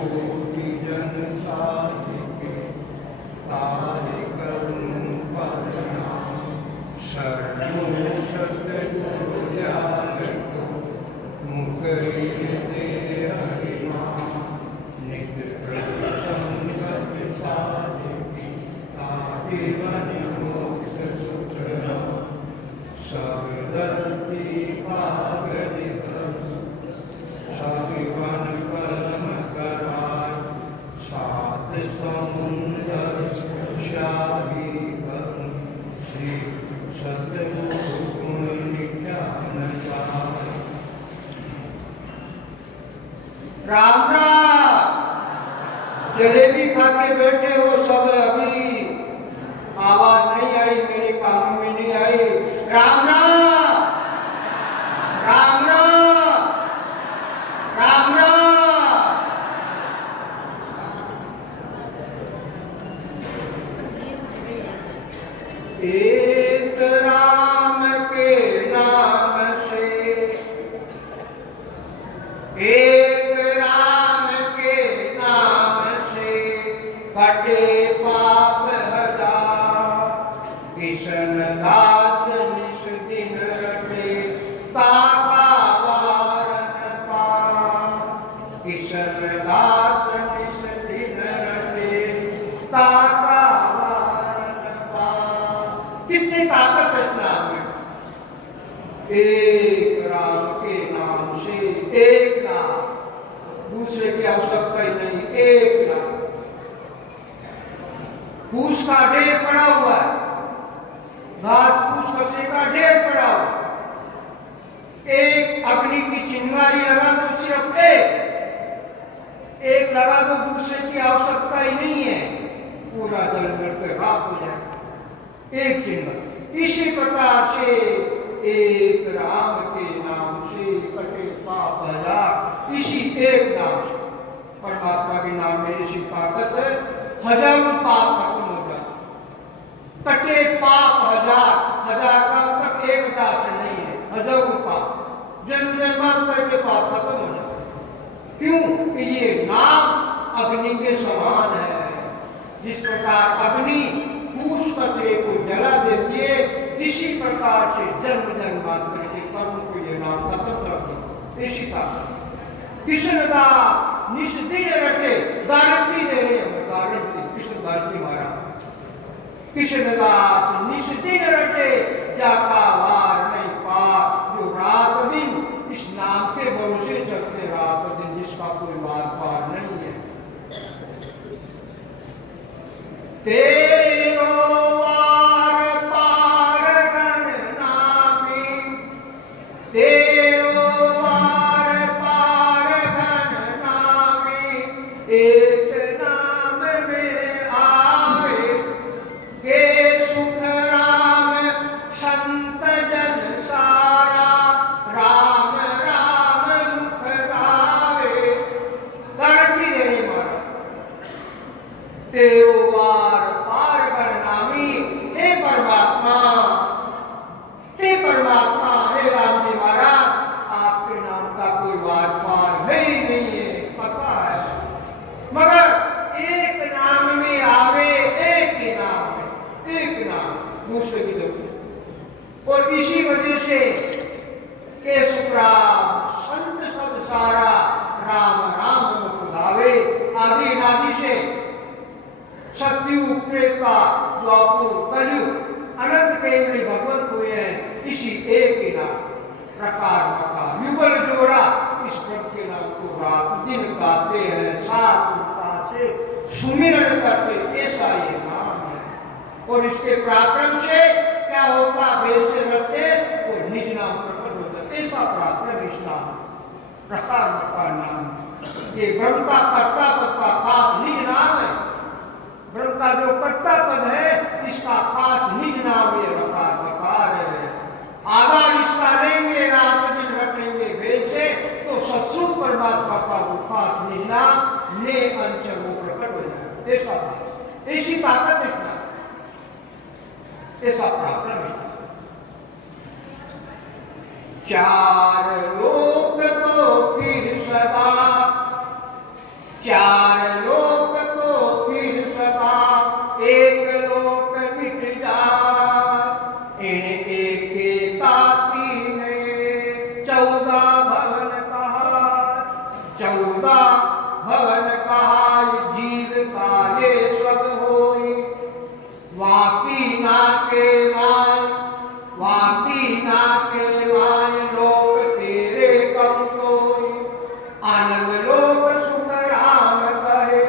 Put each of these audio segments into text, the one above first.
कोटि जन साधिके तारिक परिणाम शरणो सतगुरु जागतो मुकरि दे हरिनाम नित प्रसंगत साधिके तापिवन मोक्ष सुखदाम सर्वदत्ति पावनि साविवन परम करार सात समुंदर शाही वरुण श्री सतगुरु गुण नित्यानंद। राम राम। जलेबी खा के बैठे हो सब, अभी आवाज नहीं आई, मेरे कानों में नहीं आई। राम राम राम राम राम राम। एक राम के नाम से, एक राम के नाम से कटे पाप हजार। किशन दास निस दिन रटे ताका वारन पार। किशन दास निस दिन रटे ताका वारन पार। कितनी ताकत है इस नाम में। एक राम के नाम से, एक नाम, दूसरे की आवश्यकता ही नहीं, एक नाम। फूस का ढेर पड़ा हुआ है, घास फूस कचरे का ढेर पड़ा हुआ। एक अग्नि की चिंगारी लगा दो, सिर्फ एक लगा दो, दूसरे की आवश्यकता ही नहीं है, पूरा जल करके राख हो जाए। एक चिंगारी। इसी प्रकार से एक राम के नाम से कटे पाप हजार। इसी एक नाम से, परमात्मा के नाम में ऐसी ताकत है, हजारों पाप खत्म हो जाए। कटे पाप हजार, हजार का मतलब 1000 से नहीं है, हजारों पाप, जन्म जन्मांतर के पाप खत्म हो जाते। क्यों? कि ये नाम अग्नि के समान है। जिस प्रकार अग्नि फूस कचरे को जला देती है, इसी प्रकार से जन्म जन्मांतर के कर्म को ये नाम खत्म कर देती है। इसी का कृष्णदास निस दिन रटे, गारंटी दे रहे हैं, गारंटी। कृष्णदास जी महाराज, कृष्णदास निस दिन रटे जाका वार नहीं पार। जो रात दिन इस नाम के भरोसे चलते, रात दिन जिसका कोई वार पार नहीं है। तेरो वार पार गण नामी, तेरो वार पार गण नामी। एक नाम में आवे के सुख राम संत जन सारा। राम राम मुख गावे, गारंटी दे रही महाराज। तेरो वार पार गण नामी। हे परमात्मा, हे परमात्मा, हे राम जी महाराज, आपके नाम का कोई वार पार है ही नहीं है, पता है। मगर एक नाम में आवे, एक ही नाम में, एक नाम, दूसरे की जरूरत। और इसी वजह से केशव राम संत सब सारा। राम राम मुख गावे। आदि अनादि से सत्युग, त्रेता, द्वापर, कलयुग, अनंत केवली भगवंत हुए हैं इसी एक ही नाम। प्रकार प्रकार युगल जोड़ा इस प्रभु के नाम को रात दिन गाते हैं, साथ से सुमिरन करते, ऐसा ये नाम है। और इसके पराक्रम से क्या होता, वेद से रखते तो निज नाम प्रकट होता, ऐसा पराक्रम इस नाम। प्रकार प्रकार नाम, ये ब्रह्म का कर्ता पद का खास निज नाम है। ब्रह्म का जो कर्ता पद है, इसका खास निज नाम ये प्रकार प्रकार है। आधार इसका लेंगे, रात दिन रख लेंगे वेद से, तो सत्सु परमात्मा का वो खास निज नाम ने अंश वो प्रकट हो जाए। ऐसा ऐसी ताकत इसका, ऐसा पराक्रम है। चार लोक तो फिर सदा, चार लोक तो फिर सदा एक लोक मिट जाए। इन एक ताती ने 14 भवन कहा, 14 भवन कहा जीव का ये सब होई। वाती ना के मान, वाती ना के मान लोक तेरे कम कोई। आनंद लोक सुख राम कहे,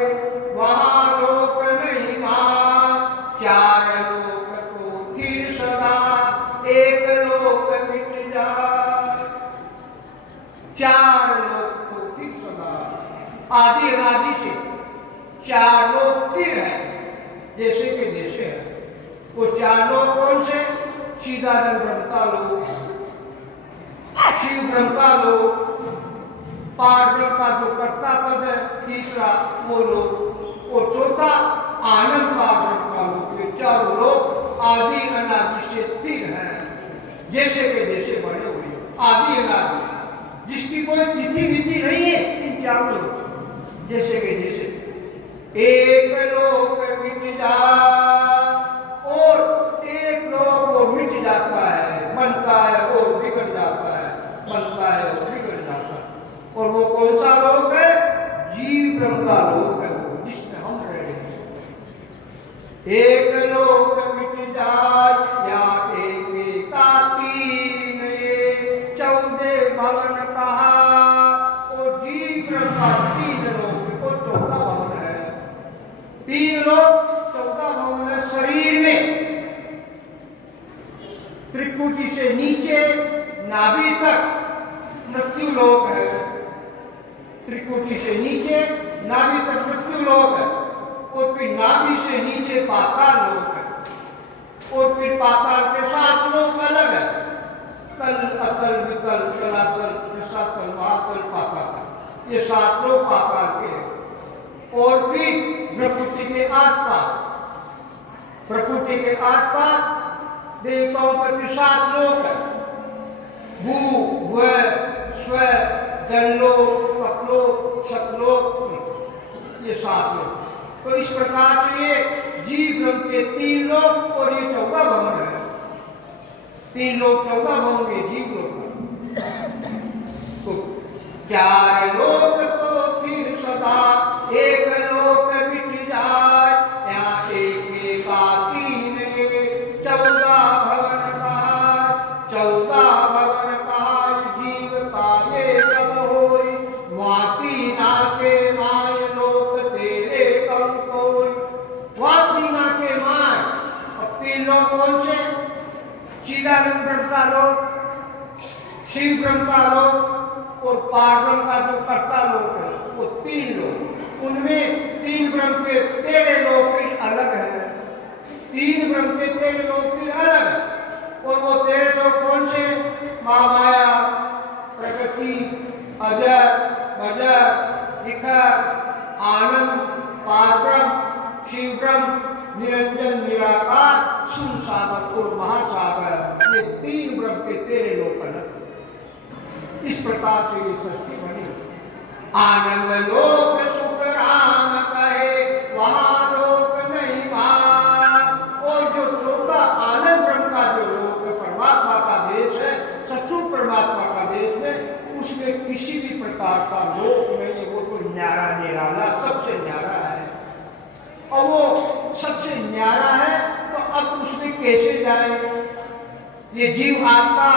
वहाँ लोक नहीं मान। चार लोक तो फिर सदा एक लोक मिट जाए। चार लोक तो फिर सदा, आदि अनादि से चार लोक फिर है, जैसे के जैसे है। वो चार लोग कौन से? सीधानंद ब्रह्म का लोक, शिव ब्रह्म का लोक, पार्वती का जो कर्ता पद है तीसरा वो लोक, और चौथा आनंद पार्वती का लोक। ये चारों लोग आदि अनादि से स्थिर हैं, जैसे के जैसे बने हुए आदि अनादि, जिसकी कोई तिथि विधि नहीं है। इन चारों लोग जैसे के जैसे एक लोक मिट जाए, और एक लोक वो मिट जाता है, बनता है और बिगड़ जाता है, बनता है और बिगड़ जाता है। और वो कौन सा लोक है? जीव ब्रह्म का लोक है, वो जिसमें हम रह रहे हैं। एक लोक मिट जाए या एक ताती ने 14 भवन कहा, और जीव ब्रह्म का 3 लोक और 14 भवन है। 3 लोक 14 भवन है शरीर में। त्रिकुटी से नीचे नाभि तक मृत्यु लोक है, त्रिकुटी से नीचे नाभि तक मृत्यु लोक है, और फिर नाभि से नीचे पाताल लोक है, और फिर पाताल के 7 लोक अलग है। तल, अतल, वितल, तलातल, रसातल, महातल, पाताल, ये 7 लोक पाताल के हैं। और फिर प्रकृति के आसपास, प्रकृति के आसपास देवताओं पर भी 7 लोक है। भू, भुव, स्व, जललोक, तपलोक, सतलोक, ये 7 लोक। तो इस प्रकार से ये जीव ब्रह्म के 3 लोक और ये 14 भवन है। 3 लोक 14 भवन ये जीव लोक। तो 4 लोक तो फिर सदा एक लोक मिट जाए। यहाँ एक बाती ने 14 भवन कहा, 14 भवन कहा जीव का ये सब होई। वाती ना के माय लोक तेरे कम कोई। वाती ना के माय, अब 3 लोक कौन से? चिदानंद ब्रह्म का लोक, शिव ब्रह्म का लोक, और पार्वती का जो कर्ता लोक है, वो 3 लोक। उनमें 3 ब्रह्म के 13 लोक फिर अलग है, 3 ब्रह्म के 13 लोक फिर अलग है। और वो 13 लोक कौन से? महामाया, प्रकृति, अजर, बजर, शिखर, आनंद, पारब्रह्म, शिव ब्रह्म, निरंजन, निराकार, शून्य सागर और महासागर, ये 3 ब्रह्म के 13 लोक अलग। इस प्रकार से ये सृष्टि बनी। आनंद लोक सुख राम कहे, वहाँ लोक नहीं मान। और जो चौथा आनंद ब्रह्म का जो लोक परमात्मा का देश है, सत्सुख परमात्मा का देश में, उसमें किसी भी प्रकार का लोक नहीं है। वो तो न्यारा निराला सबसे न्यारा है, और वो सबसे न्यारा है। तो अब उसमें कैसे जाए? ये जीव आत्मा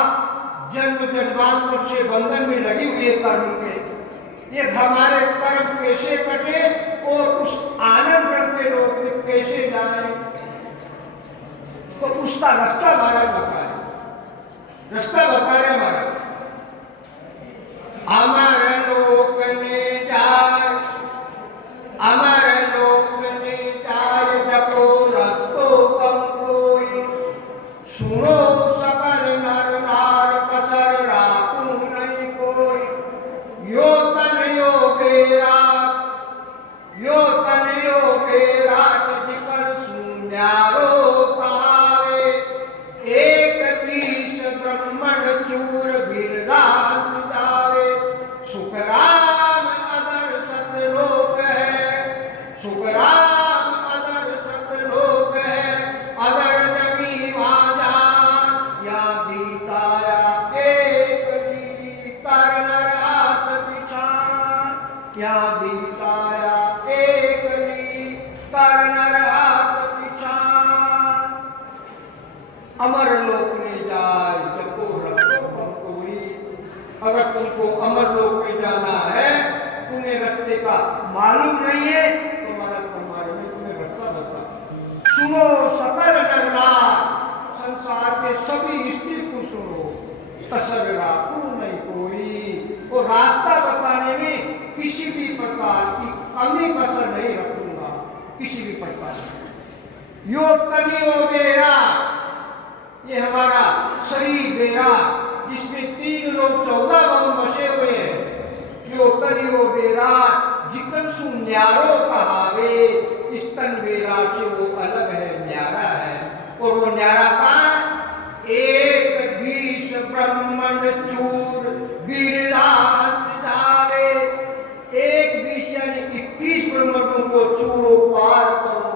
जन्म जन्मांतर से बंधन में लगी हुई है कर्म के, ये हमारे कर्म कैसे कटे और उस आनंद ब्रह्म के लोक में कैसे जाए? तो उसका रास्ता महाराज बताए, रास्ता बता रहे महाराज। अमर लोक में जाए, अमर लोक में जाए, जपो रखो कम कोई। सुनो सकल नर नार, कसर राखू नहीं कोई। यो तन यो बेरा, यो तन यो बेरा, जिकर शून्यारो कारे। एक बीस ब्रह्मण चूर बिरदास जावे, सुख राम अदर सतलोक है। सुखराम अदर सतलोक है, अदर जमी वाजा या दीताया एक दी कर नर हाथ पिछान, या दीताया एक दी कर नर हाथ पिछान। अमर लोक में जाए जको रखो हम कोई, अगर तुमको अमर लोक में जाना है, तुम्हें रास्ते का मालूम नहीं है, तो महाराज परमार में तुम्हें रास्ता बता। सुनो सकल नरनार, संसार के सभी स्थित को सुनो, तसगरा तू नहीं कोई, वो रास्ता बताने में किसी भी प्रकार की कमी कसर नहीं रखूंगा, किसी भी प्रकार से। यो कलियो बेरा, ये हमारा शरीर बेरा जिसमें 3 लोग 14 बहु बसे हुए हैं। यो कलियो बेरा जिकन सु न्यारो कहावे, इस तन बेरा से वो अलग है, न्यारा है। और वो न्यारा कहाँ? एक बीस ब्रह्मंड चूर बिरला जावे, एक बीस यानी 21 ब्रह्मंडों को चूरो पार करो।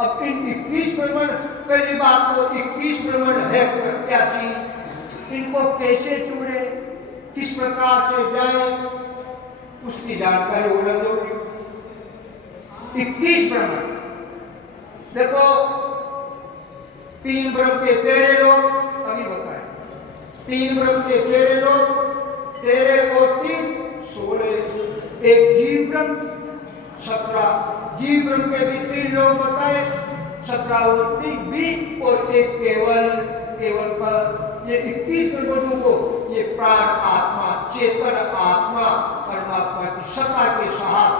अब इन 21 ब्रह्मंड, पहली बात तो 21 ब्रह्मंड है क्या चीज, इनको कैसे चूरे, किस प्रकार से जाए, उसकी जानकारी उपलब्ध होगी। 21 ब्रह्मंड देखो, 3 ब्रह्म के 13 लोग, अभी बताए 3 ब्रह्म के 13 लोग, 13 और 3 16, एक जीव ब्रह्म 17, जीव ब्रह्म के भी 3 लोग बताए, 17 और 3 20, और एक केवल पर ये 21 ब्रह्मों को ये प्राण आत्मा, चेतन आत्मा परमात्मा की सत्ता के साथ,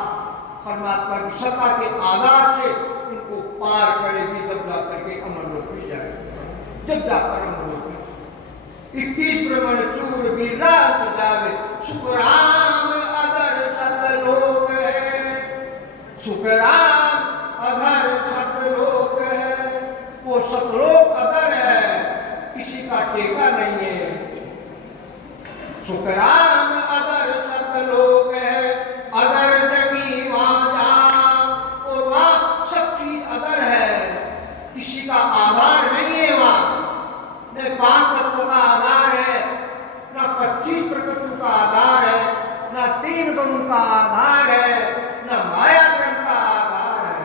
परमात्मा की सत्ता के आधार से इनको पार करेगी, जब जाकर के अमरलोक में जाएगी, जब जाकर अमरलोक में 21 ब्रह्मंड चूर बिरला जावे, सुखराम अदर सतलोक है, सुखराम अदर सतलोक है, वो सतलोक अदर है, किसी का टेका नहीं है। सुखराम अदर सतलोक है, अदर जमी वाजा, और वहाँ सब चीज अदर है, किसी का आधार नहीं है वहाँ, न 5 तत्वों का आधार है, न 25 प्रकृतियों का आधार है, न 3 गुणों का आधार है, न माया का आधार है,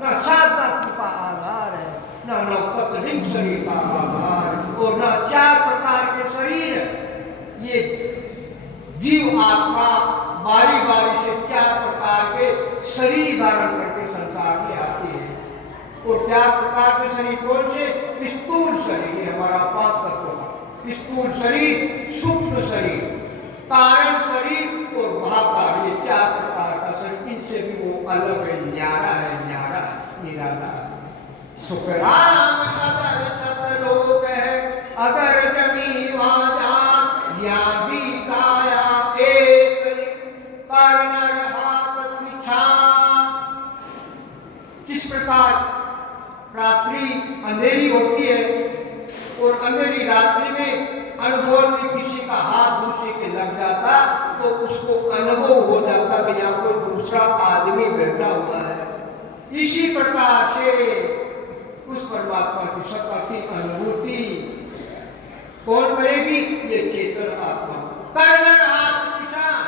न 7 धातु का आधार है, न 9 तत्लिंग शरीर का आधार, और न 4 प्रकार के शरीर है। ये जीव आत्मा बारी बारी से 4 प्रकार के शरीर धारण करके संसार में आते हैं, और 4 प्रकार के शरीर कौन से? स्थूल शरीर, ये हमारा 5 तत्वों का स्थूल शरीर, सूक्ष्म शरीर, कारण शरीर और महाकार, ये 4 प्रकार का शरीर, इनसे भी वो अलग है, न्यारा है, न्यारा निराला। सुखराम अदर सतलोक है, अदर जमी वाजा या दीताया एक कर नर हाथ पिछान। किस प्रकार रात्रि अंधेरी होती है, और अंधेरी रात्रि में अनुभव में किसी का हाथ दूसरे के लग जाता, तो उसको अनुभव हो जाता कि यहाँ कोई दूसरा आदमी बैठा हुआ है। इसी प्रकार से उस परमात्मा की सत्ता की अनुभूति कौन करेगी? ये चेतन आत्मा। कर्णर हाथ पिछान,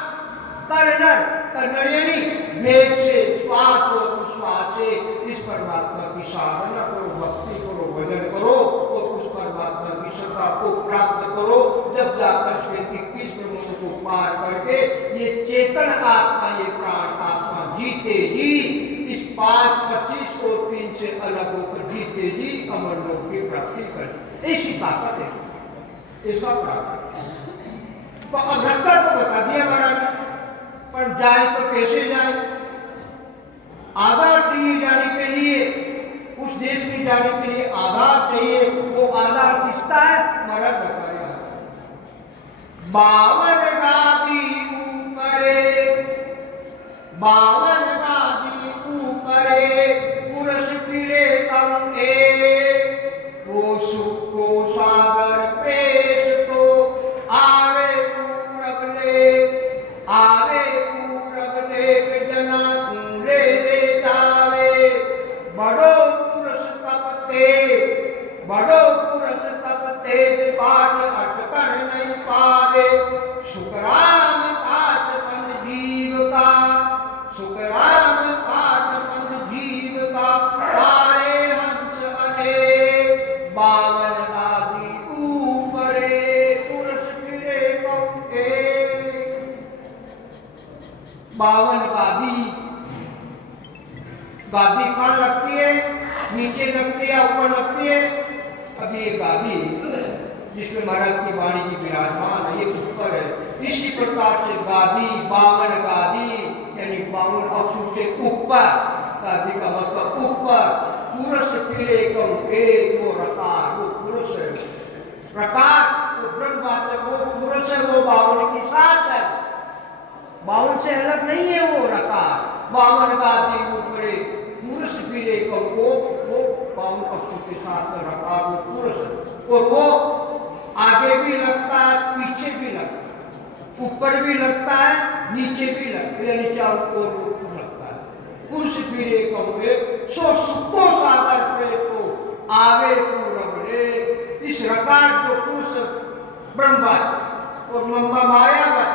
कर्णर यानी भेद से, श्वास और उच्छ्वास से इस परमात्मा की साधना करो, भक्ति करो, भजन करो, और उस परमात्मा की सत्ता को प्राप्त करो, जब जाकर श्वेत 21 ब्रह्मों को पार करके ये चेतन आत्मा, ये प्राण आत्मा जीते जी इस 5, 25 और 3 से अलग होकर जीते जी अमरलोक की प्राप्ति कर। ऐसी ताकत है, ऐसा प्राप्त। तो अब रास्ता तो बता दिया महाराज, पर जाए तो कैसे जाए? आधार चाहिए जाने के लिए, उस देश में जाने के लिए आधार चाहिए। वो आधार किसका है? महाराज बताया, 52 गादी ऊपरे, 52 गादी ऊपरे, पुरुष फिरे तम एक, वो सुख को सागर पेश तो आवे पूरब ले, आवे पूरब ले जना ले गादी। गादी कहाँ लगती है? नीचे लगती है, ऊपर लगती है? अब ये गादी जिसमें महाराज की वाणी जी विराजमान है, ये ऊपर है। इसी प्रकार से गादी, बावन गादी यानी बावन अक्षर से ऊपर, गादी का मतलब ऊपर। पुरुष पीले कम एक वो रकार, वो पुरुष है। रकार वो ब्रह्मवाचक, वो पुरुष है, वो बावन की साथ है, बावन से अलग नहीं है वो रकार। बावन गादी ऊपरे पुरुष पीले कम वो बावन अक्षर के साथ रकार, वो पुरुष है। और वो आगे भी लगता है, पीछे भी लगता है, ऊपर भी लगता है, नीचे भी लगता है, यानी चारों ओर लगता है। पुरुष पीरे कौवे सो सुखो सागर पे तो आवे पूरब रे। इस रकार जो पुरुष ब्रह्मा और मायावत,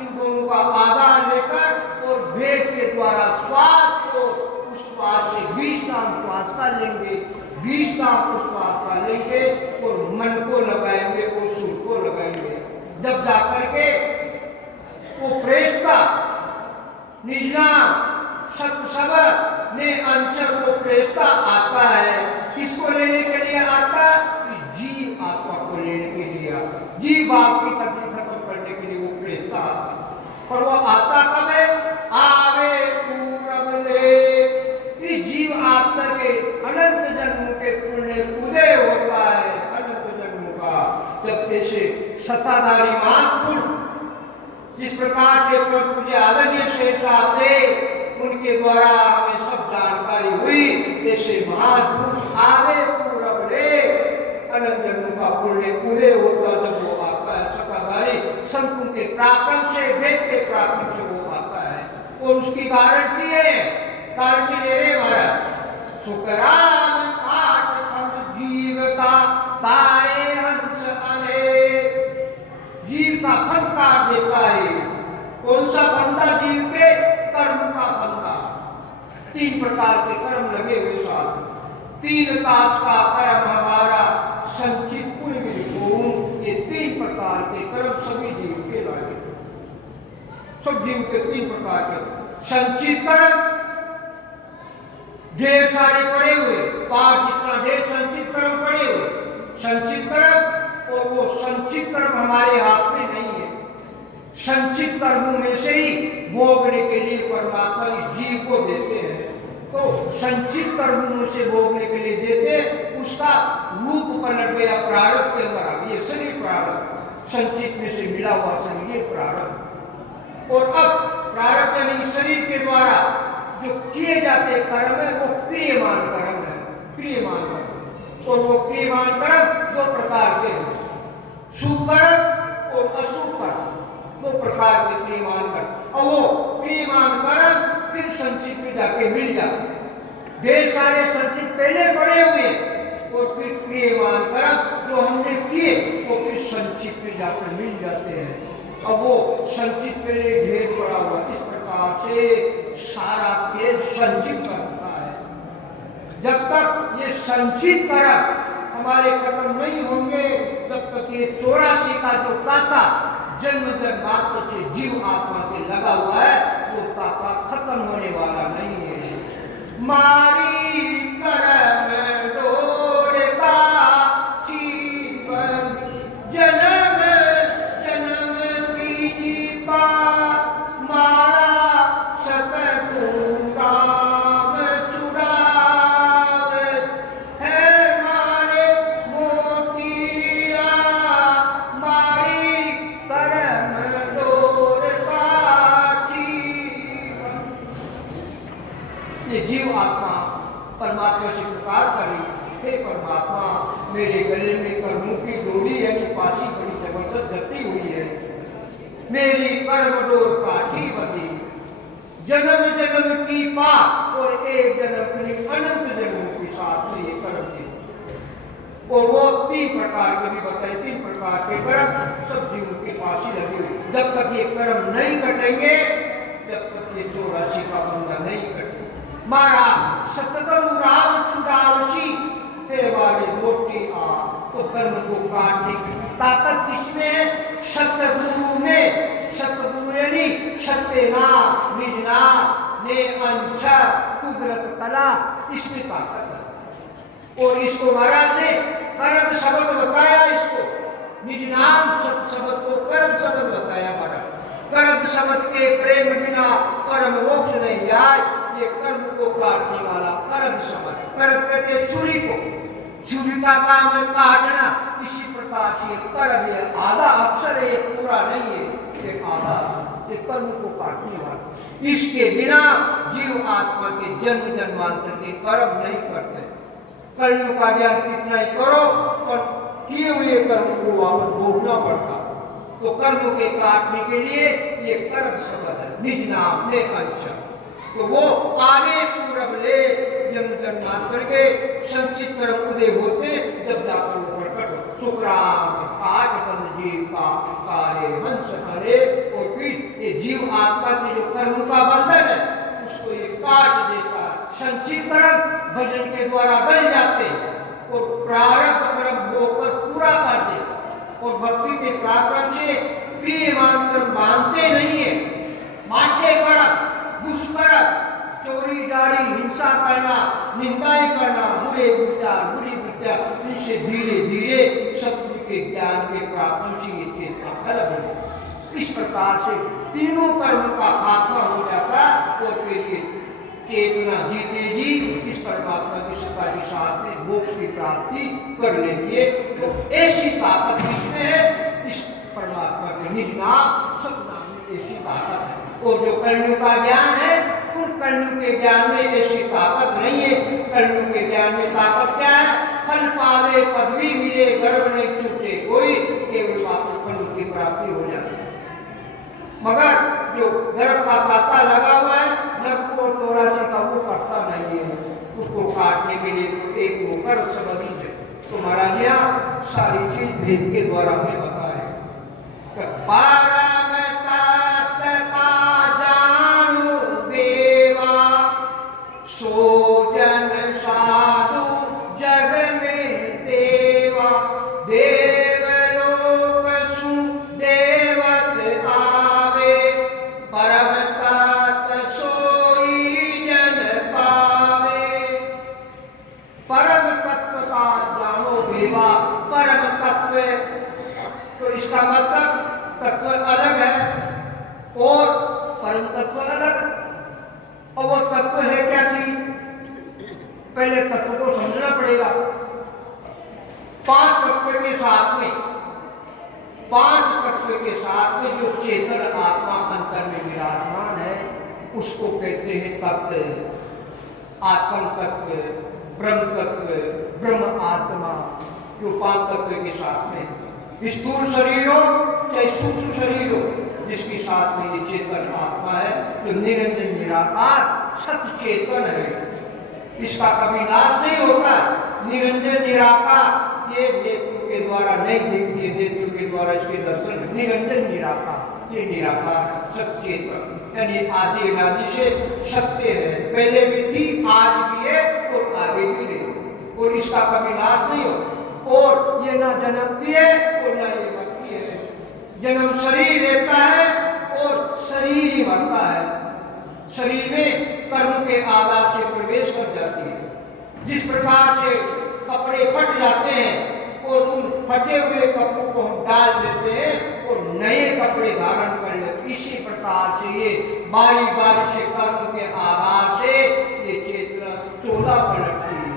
इन दोनों का आधार लेकर और भेद के द्वारा श्वास को, उस श्वास से 20 नाम श्वास का लेंगे, 20 नाम श्वास का लेंगे और मन को लगाएंगे और सुर को लगाएंगे। जब जाकर के वो प्रेष्ठता निजना सत्सव ने अंचर वो प्रेष्ठता आता है। किसको लेने के लिए आता है? जीव आत्मा को लेने के लिए आता है। जीव भाव की तकलीफ खत्म करने के लिए वो प्रेष्ठता आता है। और वो आता कब है? आवे पूरब ले। इस जीव आत्मा के अनंत जन्मों के पुण्य उदय होता है, अनंत जन्मों का। जब ऐसे सत्ताधारी महापुरुष जिस प्रकार से प्रभु जी आदरणीय शेषाव थे, उनके द्वारा हमें सब जानकारी हुई। ऐसे महापुरुष आवे पूरब ले, अनंत जन्मों का पुण्य उदय होता जब वो आता है। सत्ताधारी संतों के प्रापण से, वेद के प्रापण से वो आता है। और उसकी गारंटी है, गारंटी ले रहे महाराज। सुखराम पाठ पंथ जीव का तारे हंस अनेक। जीव का फल काट देता है। कौन सा फंदा? जीव के कर्म का फंदा। 3 प्रकार के कर्म लगे हुए साथ। 3 काज का कर्म हमारा संचित पुण्य विभूम। ये 3 प्रकार के कर्म सभी जीव के लगे, सब जीव के 3 प्रकार के संचित कर्म ढेर सारे पड़े हुए, पांच जितना ढेर संचित कर्म पड़े हुए, संचित कर्म। और वो संचित कर्म हमारे हाथ में नहीं है। संचित कर्मों में से ही भोगने के लिए परमात्मा इस जीव को देते हैं। तो संचित कर्मों से भोगने के लिए देते, उसका रूप पलट गया प्रारब्ध के अंदर। ये शरीर प्रारब्ध, संचित में से मिला हुआ शरीर प्रारब्ध। और अब प्रारब्ध यानी शरीर के द्वारा जो किए जाते कर्म है वो क्रियमान कर्म है, क्रियमान कर्म। और वो क्रियमान कर्म 2 प्रकार के हैं, शुभ कर्म और अशुभ कर्म। 2 प्रकार के क्रियमान कर्म। और वो क्रियमान कर्म फिर संचित में जाके मिल जाते। ढेर सारे संचित पहले पड़े हुए और फिर क्रियमान कर्म जो हमने किए वो फिर संचित में जाकर मिल जाते हैं। अब वो संचित पहले ढेर पड़ा हुआ। इस प्रकार से सारा खेल संचित करता है। जब तक ये संचित कर्म हमारे खत्म नहीं होंगे, तब तक ये 84 का जो ताका जन्म जन्मांतर से जीव आत्मा के लगा हुआ है, वो ताका खत्म होने वाला नहीं है। मारी कर्म डोर का जीवन जन्म जन्म की जीवा मारा परमात्मा से पुकार करी, हे परमात्मा मेरे गले में कर्मों की डोरी यानी पासी बड़ी जबरदस्त जटी हुई है। मेरी कर्म डोर काठी बंधी, जन्म जन्म की पाप और एक जन्म की अनंत जन्मों के साथ में ये कर्म थी। और वो 3 प्रकार के भी बताए, 3 प्रकार के कर्म सब जीवों के पास ही लगे हुए। जब तक ये कर्म नहीं कटेंगे, जब तक ये 84 का बंधन नहीं कटेगा। मारा सतगुरु राम छुड़ावसी तेरे वाले मोटी आ। तो कर्म को काटने की ताकत किसमें? सतगुरु में। सतगुरु सूर्यनी सत्यना निजना ने अंश कुदरत कला इसमें ताकत है। और इसको महाराज ने करद शब्द बताया, इसको निज नाम सत्य शब्द को करद शब्द बताया महाराज। करद शब्द के प्रेम बिना कर्म मोक्ष नहीं जाए, ये कर्म को काटने वाला करद शब्द। करद कहते छुरी को, छुरी का काम है काटना, इसी प्रकार से करद ये आधा अक्षर है, पूरा नहीं है, ये आधा, ये कर्म को काटने वाला। इसके बिना जीव आत्मा के जन्म जन्मांतर के कर्म नहीं करते। कर्म का ज्ञान कितना ही करो पर किए हुए कर्म को वापस भोगना पड़ता। तो कर्म के काटने के लिए ये करद शब्द है, निज नाम ने अंश। तो वो आगे पूरब ले जन्म जन्मांतर के संचित कर्म उदय होते, जब जाकर वो प्रकट हो। शुक्राम काट बंद जीव का काले वंश करे, और फिर ये जीव आत्मा के जो कर्म का बंधन है उसको ये काट देता। संचित कर्म भजन के द्वारा बन जाते और प्रारब्ध कर्म होकर पूरा कर देता। और भक्ति के पराक्रम से प्रिय कर्म बांधते नहीं है। माठे कर्म, दुष्कर्म, चोरी जारी, हिंसा करना, निंदाई करना, बुरे विचार, बुरी विद्या, इनसे धीरे धीरे सत्य के ज्ञान के पराक्रम से ये चेतना अलग है। इस प्रकार से तीनों कर्म का खात्मा हो जाता और फिर ये चेतना जीते जी इस परमात्मा की सत्ता के साथ में मोक्ष की प्राप्ति कर लेती है। तो ऐसी ताकत किसमें है? इस परमात्मा के निज नाम सतनाम में ऐसी ताकत है। और जो कर्म का ज्ञान है, उन कर्म के ज्ञान में ऐसी ताकत नहीं है। कर्म के ज्ञान में ताकत क्या है? फल पावे, पदवी मिले, गर्व नहीं छूटे कोई, केवल मात्र फल की प्राप्ति हो जाती है। मगर जो गर्भ का पाता लगा हुआ है, नर्क और 84 का वो करता नहीं है, उसको काटने के लिए तो एक वो कर सबनी है। तो महाराज यहाँ सारी चीज भेद के द्वारा हमें बता रहे। सोजन साधु जग में देवा, देवलोक सु देवत आवे, परम तत् सोई जन पावे। परम तत्व का जानो देवा, परम तत्व तो इसका मतलब तत्व अलग है और परम तत्व अलग। और वो तत्व है क्या चीज? पहले तत्व को समझना पड़ेगा। 5 तत्व के साथ में, 5 तत्व के साथ में जो चेतन आत्मा अंतर में विराजमान है उसको कहते हैं तत्व। आत्म तत्व, ब्रह्म तत्व, ब्रह्म आत्मा, जो 5 तत्व के साथ में स्थूल शरीर हो चाहे सूक्ष्म शरीर हो, जिसके साथ में ये चेतन आत्मा है, जो निरंजन निराकार सत्य चेतन है, इसका कभी नाश नहीं होता। निरंजन निराकार ये नेत्र के द्वारा नहीं दिखती है, नेत्र के द्वारा इसके दर्शन। निरंजन निराकार, ये निराकार सत्य चेतन, यानी आदि अनादि से सत्य है, पहले भी थी, आज भी है और आगे भी रहेगी, और इसका कभी नाश नहीं होता। और ये ना जन्मती है और ना ये मरती है। जन्म शरीर लेता है और शरीर ही मरता है। शरीर में कर्म के आधार से प्रवेश कर जाती है। जिस प्रकार से कपड़े फट जाते हैं और उन फटे हुए कपड़ों को हम डाल देते हैं और नए कपड़े धारण कर लेते, इसी प्रकार से ये बारी बारी से कर्म के आधार से ये चेतना चोला पलटती है।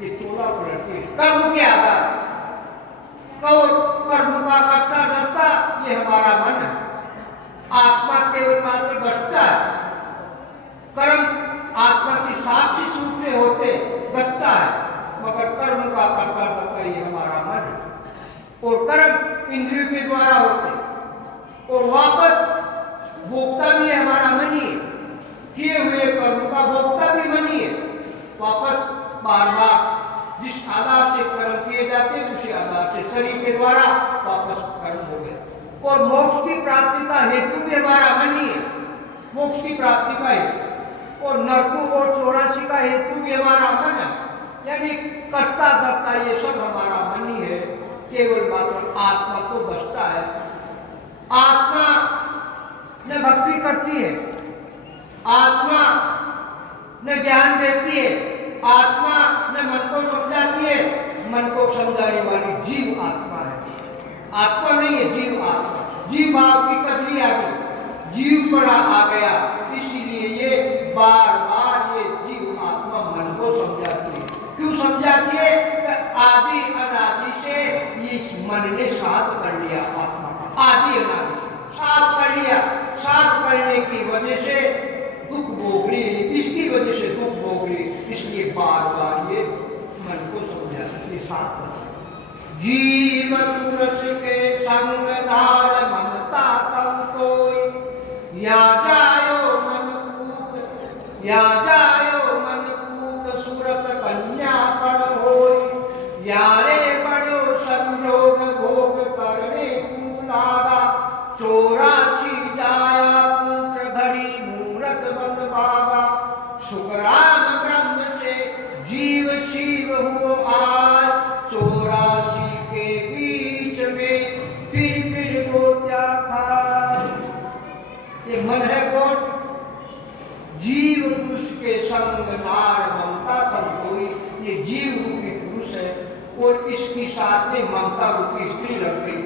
ये चोला पलटती है कर्म के आधार। कर्म का करता करता ये हमारा मन है। आत्मा केवल मात्र घटता है। कर्म आत्मा की साक्षी रूप से होते घटता है, मगर कर्म का करता करता ये हमारा मन है। और कर्म इंद्रियों के द्वारा होते और वापस भोक्ता भी हमारा मन ही है। किए हुए कर्म का भोक्ता भी मन ही है। वापस बार बार जिस आधार से कर्म किए जाते हैं उसी आधार से शरीर के द्वारा वापस कर्म हो गए। और मोक्ष की प्राप्ति का हेतु भी हमारा मन ही है। मोक्ष की प्राप्ति का हेतु और नरकों और 84 का हेतु भी हमारा मन है। यानी करता करता ये सब हमारा मन ही है। केवल मात्र आत्मा को बसता है। आत्मा न भक्ति करती है, आत्मा न ज्ञान देती है, आत्मा न मन को समझाती है। मन को समझाने वाली जीव आत्मा है, आत्मा नहीं है, जीव आत्मा। जीव भाव की कटली आ गई, जीव पड़ा आ गया, इसीलिए ये बार बार ये जीव आत्मा मन को समझाती है। क्यों समझाती है? आदि अनादि से ये मन ने साथ कर लिया आत्मा का, आदि अनादि साथ कर लिया। साथ करने की वजह से दुख भोग रही, इसकी वजह से दुख भोग रही, इसलिए बार बार ये मन को समझाती है, साथ कर। जीव पुरुष के संग नार ममता कम कोई, या जायो मन कूत, या जायो मन कूत सूरत कन्या पड़ होई। यारे बड़ो संयोग भोग करने को लागा, 84 जाया पुत्र धरी मूरत बंद पागा। सुखराम ब्रह्म से जीव शिव हो आज, 84 के बीच में फिर गोत्या खा। ये मन है कौन? जीव पुरुष के संग नार ममता कम कोई, ये जीव रूपी पुरुष है और इसकी साथ में ममता रूपी स्त्री लग गई।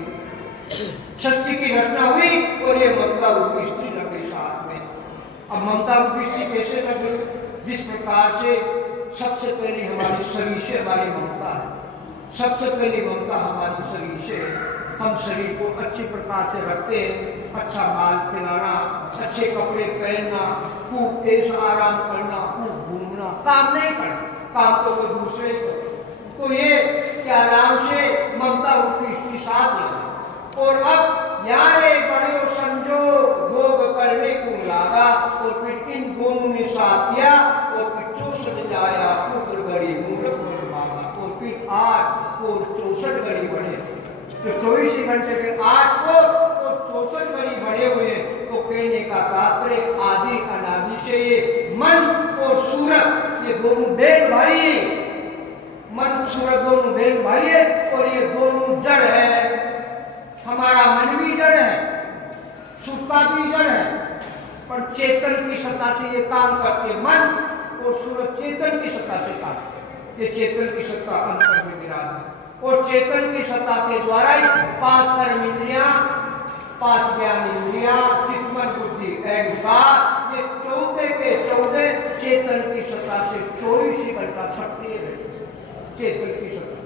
सत्य की रचना हुई और ये ममता रूपी स्त्री लग गई साथ में। अब ममता रूपी स्त्री कैसे लग गई? जिस प्रकार से सबसे पहले हमारी शरीर से हमारी ममता है, सबसे पहली ममता हमारी शरीर से। हम शरीर को अच्छे प्रकार से रखते हैं, अच्छा माल पिलाना, अच्छे कपड़े पहनना, खूब ऐश आराम करना, खूब घूमना, काम नहीं करना, काम तो कोई दूसरे को। तो ये क्या आराम से ममता रूपी स्त्री साथ लगे। और अब यारे बड़े संजोग भोग करने को लागा, और फिर इन दोनों ने साथ किया और फिर 64 जाया पुत्र गड़ी मूर्ख में मांगा। और फिर 8 और 64 गड़ी बढ़े, तो 24 घंटे के 8 और 64 गड़ी बढ़े हुए। तो कहने का तात्पर्य आदि अनादि से ये मन और सूरत ये दोनों बहन भाई है, मन सूरत दोनों बहन भाई है और ये दोनों जड़ है। हमारा मन भी जड़ है, सुरता भी जड़ है, पर चेतन की सत्ता से ये काम करते। मन और सूरत चेतन की सत्ता से काम करते, ये चेतन की सत्ता अंतर में विराज है। और चेतन की सत्ता के द्वारा ही 5 कर्म इंद्रियां, 5 ज्ञान इंद्रियां, चित्त मन बुद्धि अहंकार, ये 14 के 14 चेतन की सत्ता से 24 घंटा सक्रिय रहते, चेतन की सत्ता।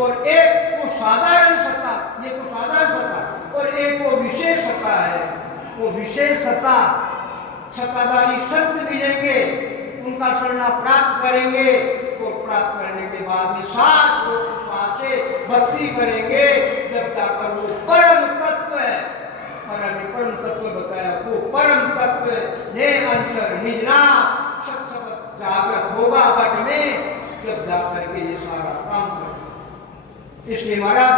और एक को साधारण सत्ता, ये को साधारण सत्ता, और एक को विशेष सत्ता है। वो विशेष सत्ता सत्ताधारी संत मिलेंगे, उनका शरणा प्राप्त करेंगे, और प्राप्त करने के बाद में 7 लोग से भक्ति करेंगे, जब जाकर वो परम तत्व है, परम तत्व बताया, वो परम तत्व ने अंतर निजना सत्संग जागृत होगा घट में, जब जाकर के ये सारा काम कर। इसलिए महाराज